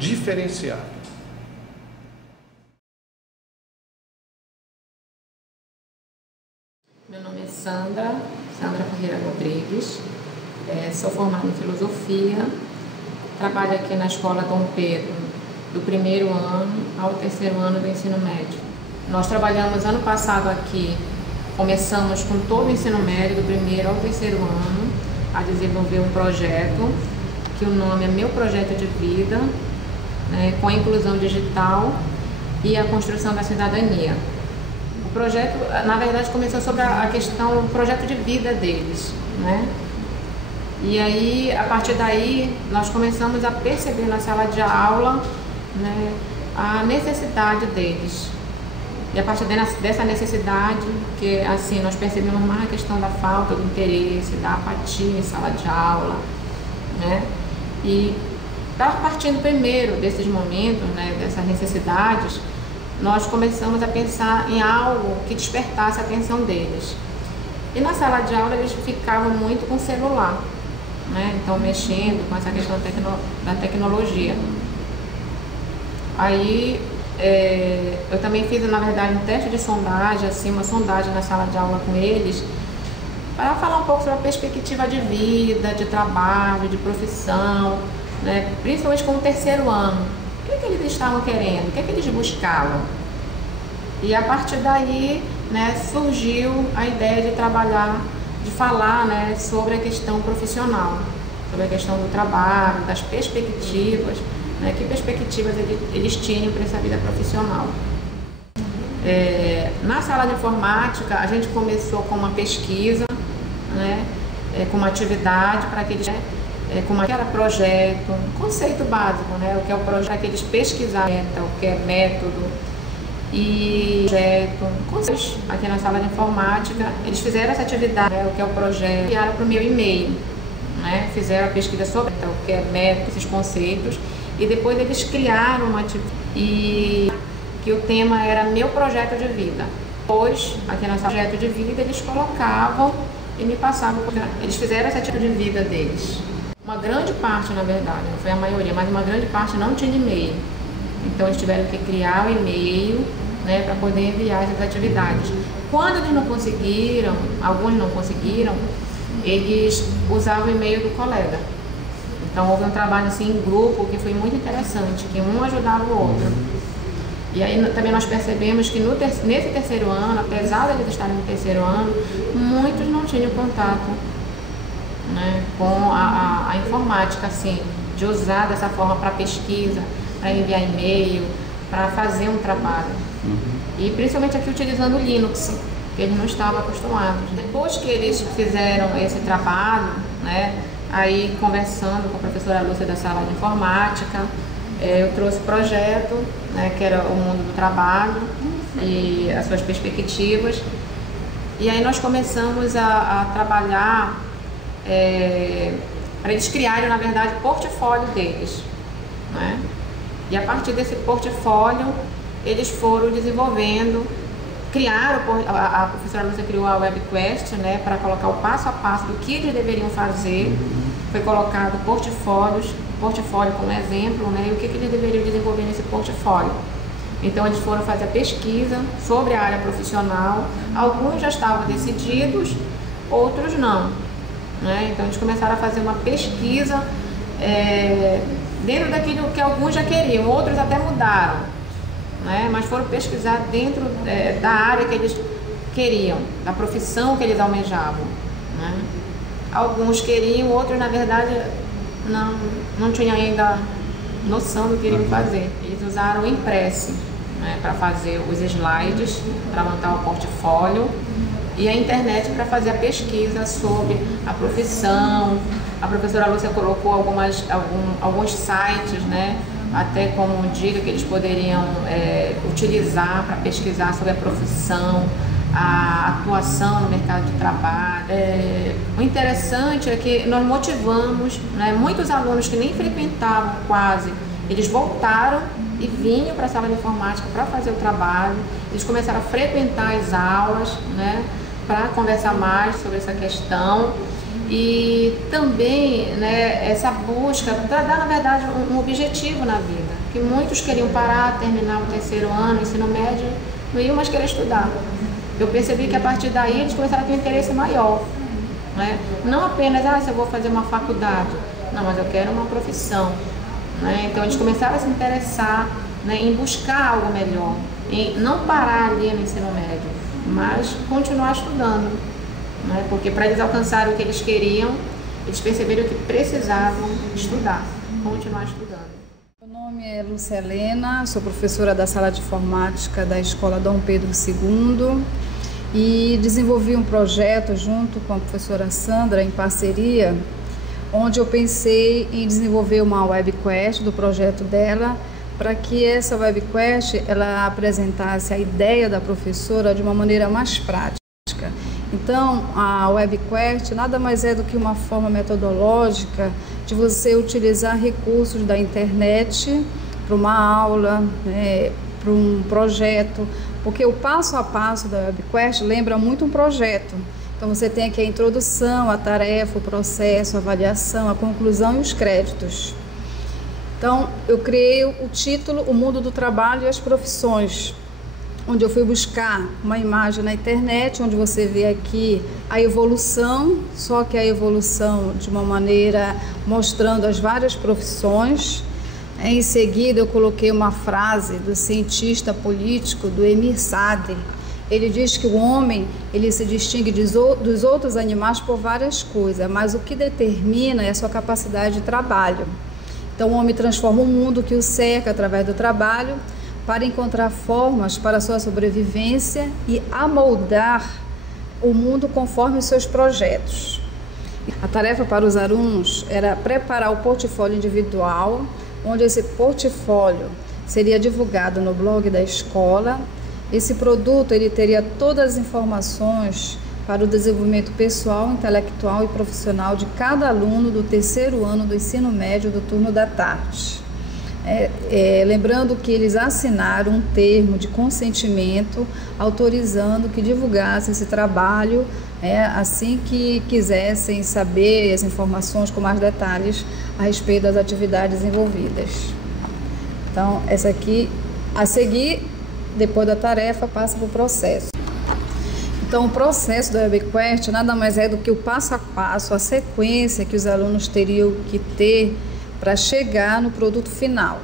diferenciado. Meu nome é Sandra Ferreira Rodrigues, sou formada em Filosofia, trabalho aqui na Escola Dom Pedro, do primeiro ano ao terceiro ano do ensino médio. Nós trabalhamos ano passado aqui, começamos com todo o ensino médio, do primeiro ao terceiro ano, a desenvolver um projeto, que o nome é Meu Projeto de Vida, né, com a inclusão digital e a construção da cidadania. O projeto, na verdade, começou sobre a questão, o projeto de vida deles, né? E aí, a partir daí, nós começamos a perceber na sala de aula, né, a necessidade deles. E a partir dessa necessidade, que assim, nós percebemos mais a questão da falta do interesse, da apatia em sala de aula, né? E partindo primeiro desses momentos, né, dessas necessidades, nós começamos a pensar em algo que despertasse a atenção deles. E na sala de aula eles ficavam muito com o celular, né? Então mexendo com essa questão da tecnologia. Aí eu também fiz, na verdade, um teste de sondagem, assim, uma sondagem na sala de aula com eles, para falar um pouco sobre a perspectiva de vida, de trabalho, de profissão, né? Principalmente com o terceiro ano. O que eles estavam querendo? O que eles buscavam? E a partir daí, né, surgiu a ideia de trabalhar, de falar, né, sobre a questão profissional, sobre a questão do trabalho, das perspectivas, né, que perspectivas eles tinham para essa vida profissional. Na sala de informática, a gente começou com uma pesquisa, né, com uma atividade para que eles... como aquele projeto, um conceito básico, né? O que é o projeto, que eles pesquisaram, o que é método e projeto. Aqui na sala de informática, eles fizeram essa atividade, né? O que é o projeto, enviaram para o meu e-mail, né? Fizeram a pesquisa sobre o que é método, esses conceitos, e depois eles criaram uma atividade, e que o tema era Meu Projeto de Vida. Depois, aqui na sala de projeto de vida, eles colocavam e me passavam, eles fizeram essa atividade de vida deles. Uma grande parte, na verdade, não foi a maioria, mas uma grande parte não tinha e-mail. Então eles tiveram que criar o e-mail, né, para poder enviar essas atividades. Quando eles não conseguiram, alguns não conseguiram, eles usavam o e-mail do colega. Então houve um trabalho assim em grupo que foi muito interessante, que um ajudava o outro. E aí também nós percebemos que nesse terceiro ano, apesar de eles estarem no terceiro ano, muitos não tinham contato, né, com a informática, assim, de usar dessa forma para pesquisa, para enviar e-mail, para fazer um trabalho. E principalmente aqui utilizando o Linux, que eles não estavam acostumados. Depois que eles fizeram esse trabalho, né, aí conversando com a professora Lúcia da sala de informática, eu trouxe o projeto, né, que era o mundo do trabalho e as suas perspectivas. E aí nós começamos a trabalhar para eles criarem, na verdade, o portfólio deles, né? E a partir desse portfólio, eles foram desenvolvendo, criaram, a professora Lúcia criou a WebQuest, né, para colocar o passo a passo do que eles deveriam fazer. Foi colocado portfólio como exemplo, né, e o que eles deveriam desenvolver nesse portfólio. Então eles foram fazer a pesquisa sobre a área profissional, alguns já estavam decididos, outros não. Né? Então eles começaram a fazer uma pesquisa dentro daquilo que alguns já queriam, outros até mudaram, né? Mas foram pesquisar dentro da área que eles queriam, da profissão que eles almejavam, né? Alguns queriam, outros na verdade não tinham ainda noção do que iriam fazer. Eles usaram o Impress, né, para fazer os slides, para montar o portfólio, e a internet para fazer a pesquisa sobre a profissão. A professora Lúcia colocou alguns sites, né, até como dica que eles poderiam utilizar para pesquisar sobre a profissão, a atuação no mercado de trabalho. O interessante é que nós motivamos, né, muitos alunos que nem frequentavam quase, eles voltaram e vinham para a sala de informática para fazer o trabalho. Eles começaram a frequentar as aulas, né, para conversar mais sobre essa questão. E também, né, essa busca para dar, na verdade, um objetivo na vida, que muitos queriam parar, terminar o terceiro ano, ensino médio, não iam mais querer estudar. Eu percebi que a partir daí eles começaram a ter um interesse maior, né? Não apenas, se eu vou fazer uma faculdade, não, mas eu quero uma profissão, né? Então eles começaram a se interessar, né, em buscar algo melhor, em não parar ali no ensino médio, mas continuar estudando, né? Porque para eles alcançarem o que eles queriam, eles perceberam que precisavam estudar, continuar estudando. Meu nome é Lúcia Helena, sou professora da Sala de Informática da Escola Dom Pedro II e desenvolvi um projeto junto com a professora Sandra, em parceria, onde eu pensei em desenvolver uma webquest do projeto dela, para que essa webquest ela apresentasse a ideia da professora de uma maneira mais prática. Então, a webquest nada mais é do que uma forma metodológica de você utilizar recursos da internet para uma aula, né, para um projeto, porque o passo a passo da webquest lembra muito um projeto. Então você tem aqui a introdução, a tarefa, o processo, a avaliação, a conclusão e os créditos. Então eu criei o título O Mundo do Trabalho e as Profissões, onde eu fui buscar uma imagem na internet, onde você vê aqui a evolução, só que a evolução de uma maneira mostrando as várias profissões. Em seguida eu coloquei uma frase do cientista político, do Emir Sade. Ele diz que o homem ele se distingue dos outros animais por várias coisas, mas o que determina é a sua capacidade de trabalho. Então o homem transforma o mundo que o cerca através do trabalho para encontrar formas para a sua sobrevivência e amoldar o mundo conforme os seus projetos. A tarefa para os alunos era preparar o portfólio individual, onde esse portfólio seria divulgado no blog da escola. Esse produto ele teria todas as informações para o desenvolvimento pessoal, intelectual e profissional de cada aluno do terceiro ano do ensino médio do turno da tarde. Lembrando que eles assinaram um termo de consentimento autorizando que divulgasse esse trabalho assim que quisessem saber as informações com mais detalhes a respeito das atividades envolvidas. Então, essa aqui, a seguir, depois da tarefa, passa para o processo. Então, o processo da webquest nada mais é do que o passo a passo, a sequência que os alunos teriam que ter para chegar no produto final.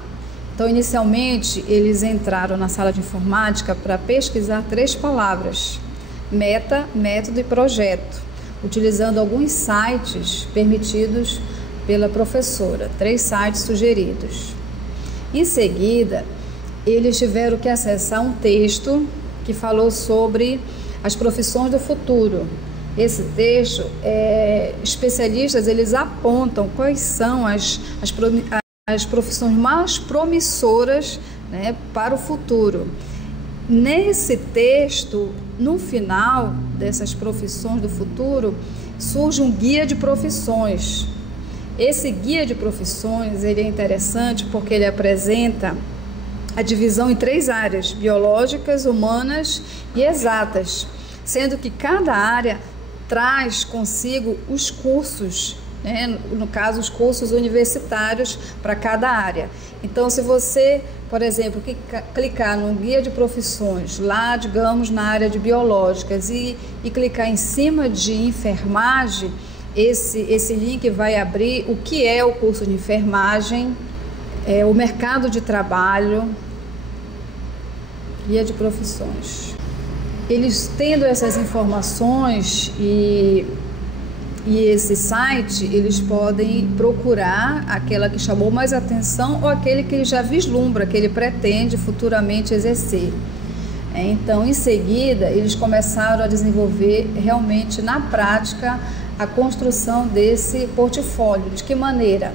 Então, inicialmente, eles entraram na sala de informática para pesquisar 3 palavras: meta, método e projeto, utilizando alguns sites permitidos pela professora, 3 sites sugeridos. Em seguida, eles tiveram que acessar um texto que falou sobre as profissões do futuro. Esse texto, especialistas eles apontam quais são as profissões mais promissoras, né, para o futuro. Nesse texto, no final dessas profissões do futuro, surge um guia de profissões. Esse guia de profissões ele é interessante porque ele apresenta a divisão em 3 áreas: biológicas, humanas e exatas, sendo que cada área traz consigo os cursos, né? No caso, os cursos universitários para cada área. Então, se você, por exemplo, clicar no guia de profissões, lá, digamos, na área de biológicas e clicar em cima de enfermagem, esse link vai abrir o que é o curso de enfermagem, o mercado de trabalho, guia de profissões. Eles tendo essas informações e esse site, eles podem procurar aquela que chamou mais atenção ou aquele que ele já vislumbra, que ele pretende futuramente exercer. Então, em seguida, eles começaram a desenvolver realmente na prática a construção desse portfólio. De que maneira?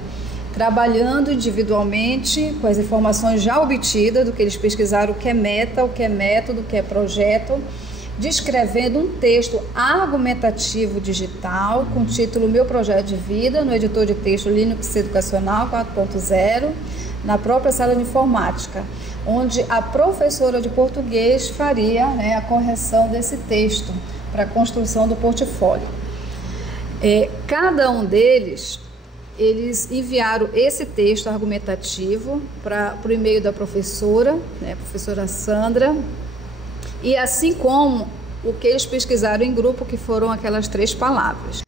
Trabalhando individualmente com as informações já obtidas do que eles pesquisaram, o que é meta, o que é método, o que é projeto, descrevendo um texto argumentativo digital com o título Meu Projeto de Vida, no editor de texto Linux Educacional 4.0, na própria sala de informática, onde a professora de português faria, a correção desse texto para a construção do portfólio. Cada um deles, eles enviaram esse texto argumentativo para o e-mail da professora, né, professora Sandra, e assim como o que eles pesquisaram em grupo, que foram aquelas 3 palavras.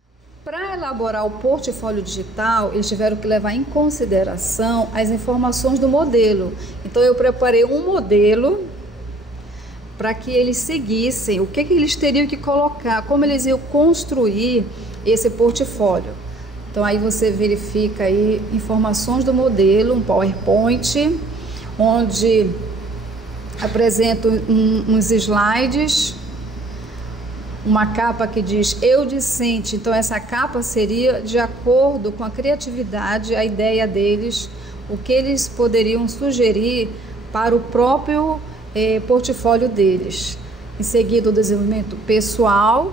Para elaborar o portfólio digital, eles tiveram que levar em consideração as informações do modelo. Então, eu preparei um modelo para que eles seguissem o que eles teriam que colocar, como eles iam construir esse portfólio. Então, aí você verifica aí informações do modelo, um PowerPoint, onde apresento uns slides, uma capa que diz eu discente. Então essa capa seria de acordo com a criatividade, a ideia deles, o que eles poderiam sugerir para o próprio portfólio deles. Em seguida, o desenvolvimento pessoal,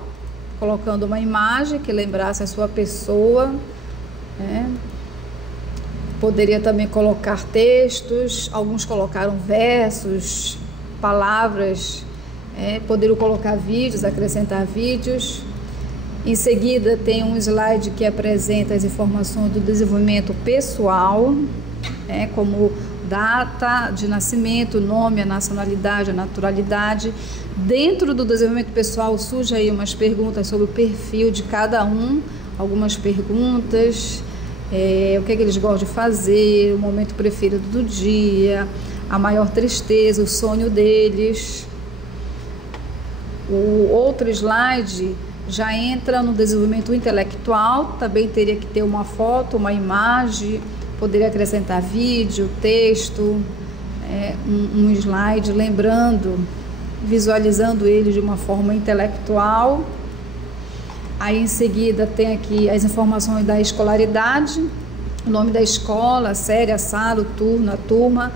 colocando uma imagem que lembrasse a sua pessoa, né? Poderia também colocar textos, alguns colocaram versos, palavras. Poderiam colocar vídeos, acrescentar vídeos. Em seguida, tem um slide que apresenta as informações do desenvolvimento pessoal, como data de nascimento, nome, a nacionalidade, a naturalidade. Dentro do desenvolvimento pessoal surgem aí umas perguntas sobre o perfil de cada um, algumas perguntas, o que eles gostam de fazer, o momento preferido do dia, a maior tristeza, o sonho deles. O outro slide já entra no desenvolvimento intelectual, também teria que ter uma foto, uma imagem, poderia acrescentar vídeo, texto, um slide lembrando, visualizando ele de uma forma intelectual. Aí em seguida tem aqui as informações da escolaridade, o nome da escola, a série, a sala, o turno, a turma,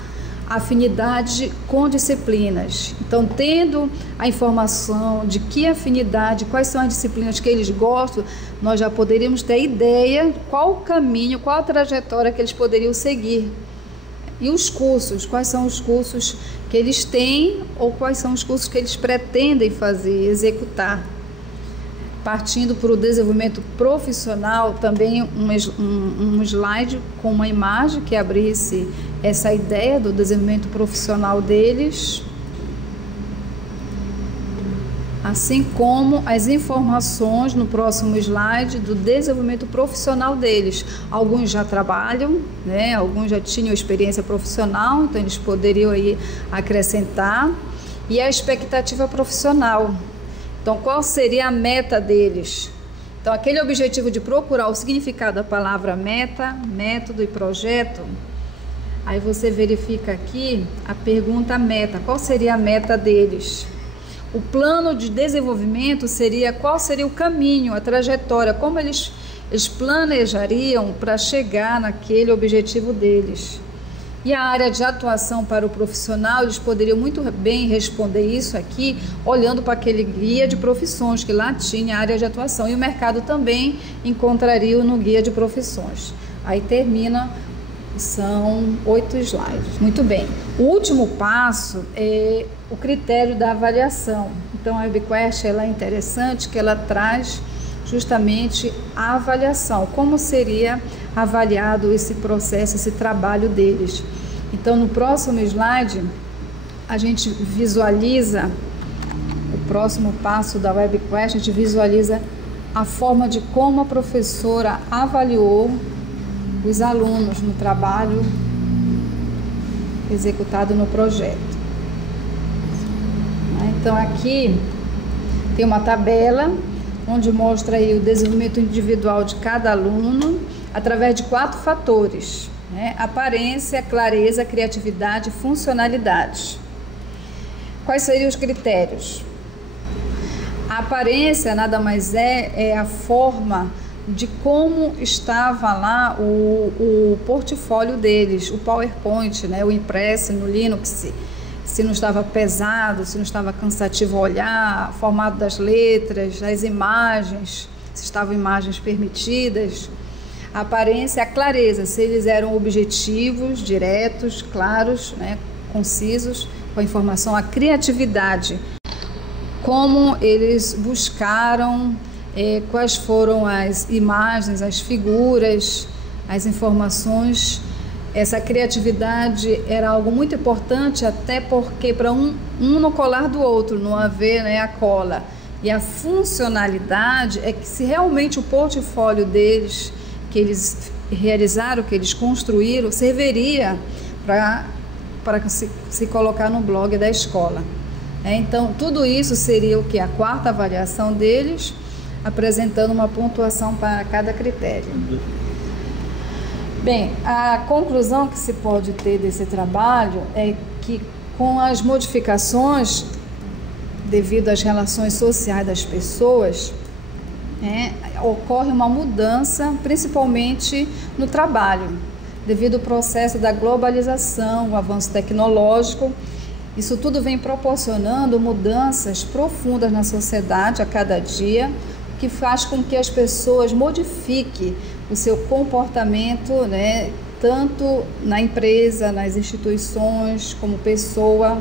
afinidade com disciplinas. Então, tendo a informação de que afinidade, quais são as disciplinas que eles gostam, nós já poderíamos ter ideia qual o caminho, qual a trajetória que eles poderiam seguir. E os cursos, quais são os cursos que eles têm ou quais são os cursos que eles pretendem fazer, executar. Partindo para o desenvolvimento profissional, também um slide com uma imagem que abrisse essa ideia do desenvolvimento profissional deles, assim como as informações no próximo slide do desenvolvimento profissional deles. Alguns já trabalham, né? Alguns já tinham experiência profissional, então eles poderiam aí acrescentar, e a expectativa profissional. Então, qual seria a meta deles? Então, aquele objetivo de procurar o significado da palavra meta, método e projeto, aí você verifica aqui a pergunta meta. Qual seria a meta deles? O plano de desenvolvimento seria qual seria o caminho, a trajetória, como eles planejariam para chegar naquele objetivo deles. E a área de atuação para o profissional, eles poderiam muito bem responder isso aqui, olhando para aquele guia de profissões, que lá tinha a área de atuação, e o mercado também encontraria no guia de profissões. Aí termina, são 8 slides. Muito bem. O último passo é o critério da avaliação. Então, a WebQuest ela é interessante, que ela traz justamente a avaliação, como seria avaliado esse processo, esse trabalho deles. Então, no próximo slide, a gente visualiza o próximo passo da WebQuest, a gente visualiza a forma de como a professora avaliou os alunos no trabalho executado no projeto. Então, aqui tem uma tabela onde mostra aí o desenvolvimento individual de cada aluno através de 4 fatores, né? Aparência, clareza, criatividade e funcionalidade. Quais seriam os critérios? A aparência nada mais é a forma de como estava lá o portfólio deles, o PowerPoint, né? O impresso no Linux, se não estava pesado, se não estava cansativo olhar, formato das letras, as imagens, se estavam imagens permitidas. A aparência, a clareza, se eles eram objetivos, diretos, claros, né, concisos, com a informação, a criatividade, como eles buscaram quais foram as imagens, as figuras, as informações. Essa criatividade era algo muito importante, até porque para um não colar do outro, não haver, né, a cola. E a funcionalidade é que se realmente o portfólio deles, que eles realizaram, que eles construíram, serviria para se colocar no blog da escola. Então, tudo isso seria o que? A quarta avaliação deles, apresentando uma pontuação para cada critério. Bem, a conclusão que se pode ter desse trabalho é que, com as modificações devido às relações sociais das pessoas, ocorre uma mudança, principalmente no trabalho, devido ao processo da globalização, o avanço tecnológico. Isso tudo vem proporcionando mudanças profundas na sociedade a cada dia, que faz com que as pessoas modifiquem o seu comportamento, né, tanto na empresa, nas instituições, como pessoa.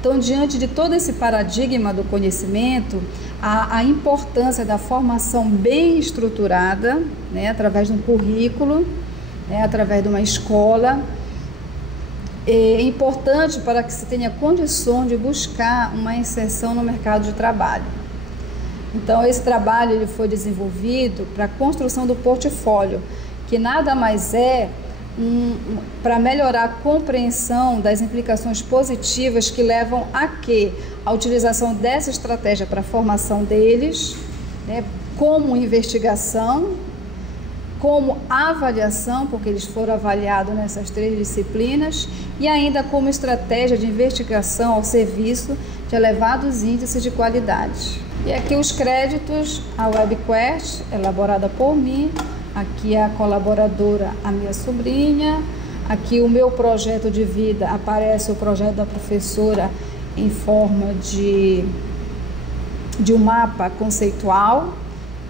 Então, diante de todo esse paradigma do conhecimento, a importância da formação bem estruturada, né, através de um currículo, né, através de uma escola, é importante para que se tenha condição de buscar uma inserção no mercado de trabalho. Então, esse trabalho ele foi desenvolvido para a construção do portfólio, que nada mais é para melhorar a compreensão das implicações positivas que levam a quê? A utilização dessa estratégia para a formação deles, né, como investigação, como avaliação, porque eles foram avaliados nessas 3 disciplinas, e ainda como estratégia de investigação ao serviço de elevados índices de qualidade. E aqui os créditos, a webquest, elaborada por mim, aqui a colaboradora, a minha sobrinha, aqui o meu projeto de vida, aparece o projeto da professora em forma de um mapa conceitual,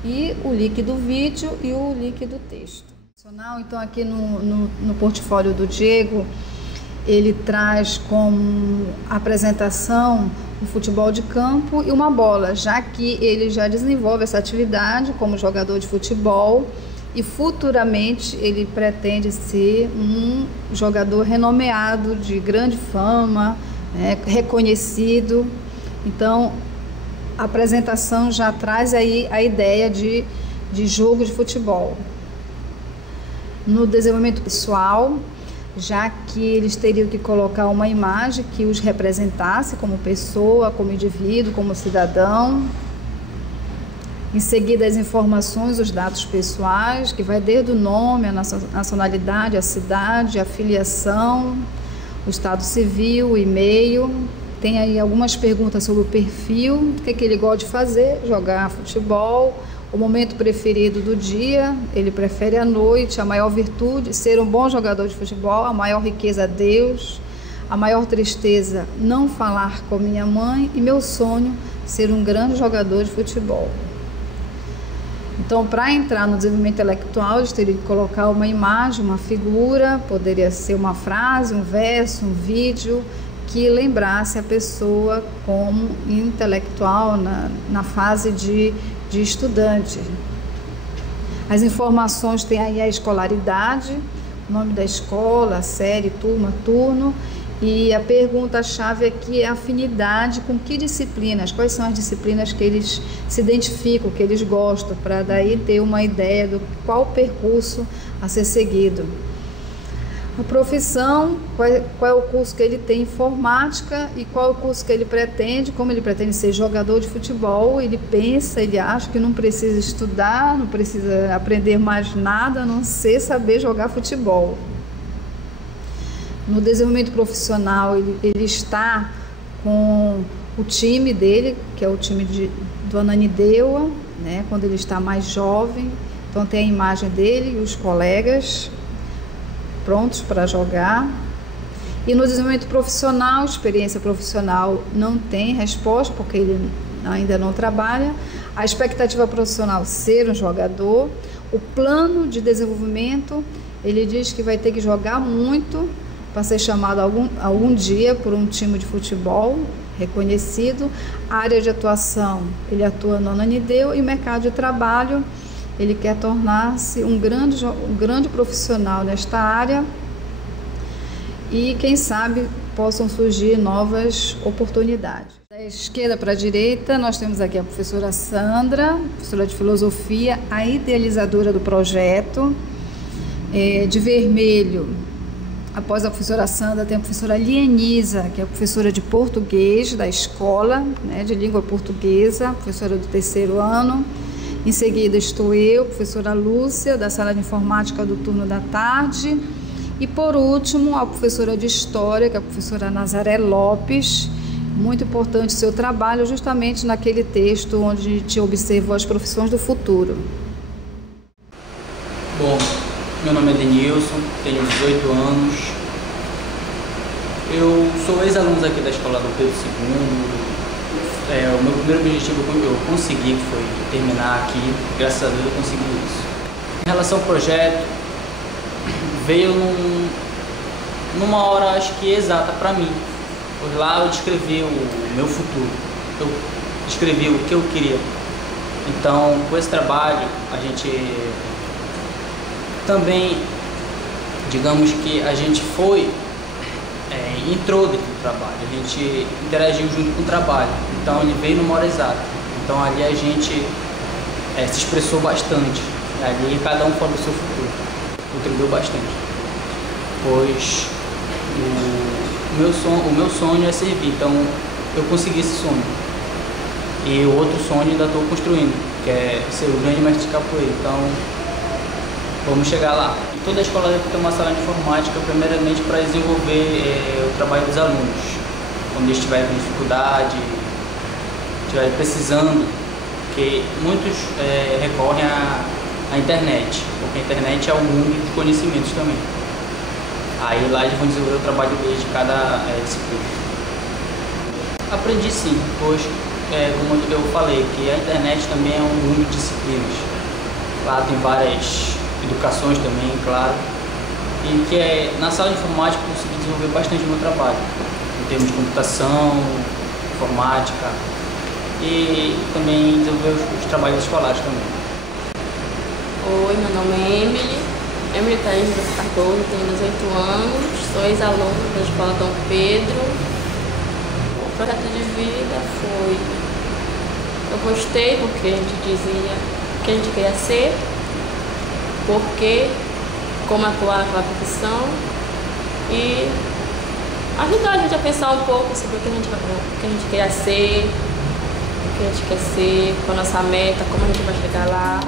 e o link do vídeo e o link do texto. Então, aqui no portfólio do Diego, ele traz como apresentação um futebol de campo e uma bola, já que ele já desenvolve essa atividade como jogador de futebol e futuramente ele pretende ser um jogador renomeado, de grande fama, né, reconhecido. Então, a apresentação já traz aí a ideia de jogo de futebol. No desenvolvimento pessoal, já que eles teriam que colocar uma imagem que os representasse como pessoa, como indivíduo, como cidadão. Em seguida, as informações, os dados pessoais, que vai desde o nome, a nacionalidade, a cidade, a filiação, o estado civil, o e-mail. Tem aí algumas perguntas sobre o perfil, o que ele gosta de fazer, jogar futebol, o momento preferido do dia, ele prefere a noite, a maior virtude, ser um bom jogador de futebol, a maior riqueza, Deus, a maior tristeza, não falar com minha mãe, e meu sonho, ser um grande jogador de futebol. Então, para entrar no desenvolvimento intelectual, eles teriam que colocar uma imagem, uma figura, poderia ser uma frase, um verso, um vídeo, que lembrasse a pessoa como intelectual na fase de estudante. As informações têm aí a escolaridade, o nome da escola, a série, turma, turno, e a pergunta-chave aqui é a afinidade com que disciplinas, quais são as disciplinas que eles se identificam, que eles gostam, para daí ter uma ideia do qual percurso a ser seguido. A profissão, qual é o curso que ele tem em informática e qual é o curso que ele pretende, como ele pretende ser jogador de futebol, ele pensa, ele acha que não precisa estudar, não precisa aprender mais nada, a não ser saber jogar futebol. No desenvolvimento profissional, ele está com o time dele, que é o time do Ananindeua, né, quando ele está mais jovem, então tem a imagem dele e os colegas prontos para jogar. E no desenvolvimento profissional, experiência profissional, não tem resposta, porque ele ainda não trabalha. A expectativa profissional, ser um jogador. O plano de desenvolvimento, ele diz que vai ter que jogar muito para ser chamado algum dia por um time de futebol reconhecido. A área de atuação, ele atua no Ananindeua, e o mercado de trabalho, ele quer tornar-se um grande profissional nesta área e, quem sabe, possam surgir novas oportunidades. Da esquerda para a direita, nós temos aqui a professora Sandra, professora de filosofia, a idealizadora do projeto. De vermelho, após a professora Sandra, tem a professora Lienisa, que é a professora de português da escola, né, de língua portuguesa, professora do 3º ano. Em seguida estou eu, professora Lúcia, da sala de informática do turno da tarde. E por último, a professora de História, que é a professora Nazaré Lopes. Muito importante o seu trabalho, justamente naquele texto onde a gente observou as profissões do futuro. Bom, meu nome é Denilson, tenho 18 anos. Eu sou ex-aluno aqui da Escola Dom Pedro II. O meu primeiro objetivo eu consegui, que foi terminar aqui. Graças a Deus eu consegui isso. Em relação ao projeto, veio numa hora, acho que exata para mim. Pois lá eu descrevi o meu futuro, eu descrevi o que eu queria. Então, com esse trabalho, a gente também, digamos que a gente entrou dentro do trabalho, a gente interagiu junto com o trabalho. Então, ele veio numa hora exata. Então, ali a gente se expressou bastante. Ali, cada um falou do seu futuro, contribuiu bastante. Pois o meu sonho é servir, então eu consegui esse sonho. E o outro sonho ainda estou construindo, que é ser o grande mestre de capoeira. Então, vamos chegar lá. Toda a escola deve ter uma sala de informática, primeiramente para desenvolver o trabalho dos alunos. Quando eles estiverem com dificuldade, estiverem precisando, porque muitos recorrem à internet, porque a internet é o mundo dos conhecimentos também. Aí lá eles vão desenvolver o trabalho deles de cada disciplina. Aprendi sim, pois, como eu falei, que a internet também é um mundo de disciplinas. Lá tem várias educações também, claro. E que na sala de informática eu consegui desenvolver bastante o meu trabalho. Em termos de computação, informática e também desenvolver os trabalhos escolares também. Oi, meu nome é Emily Thaís Cardoso, tenho 18 anos, sou ex-aluna da Escola Dom Pedro. O projeto de vida foi... Eu gostei porque a gente dizia o que a gente queria ser, porque, como atuar naquela profissão, e ajudar a gente a pensar um pouco sobre o que a gente queria ser, o que a gente quer ser, qual a nossa meta, como a gente vai chegar lá.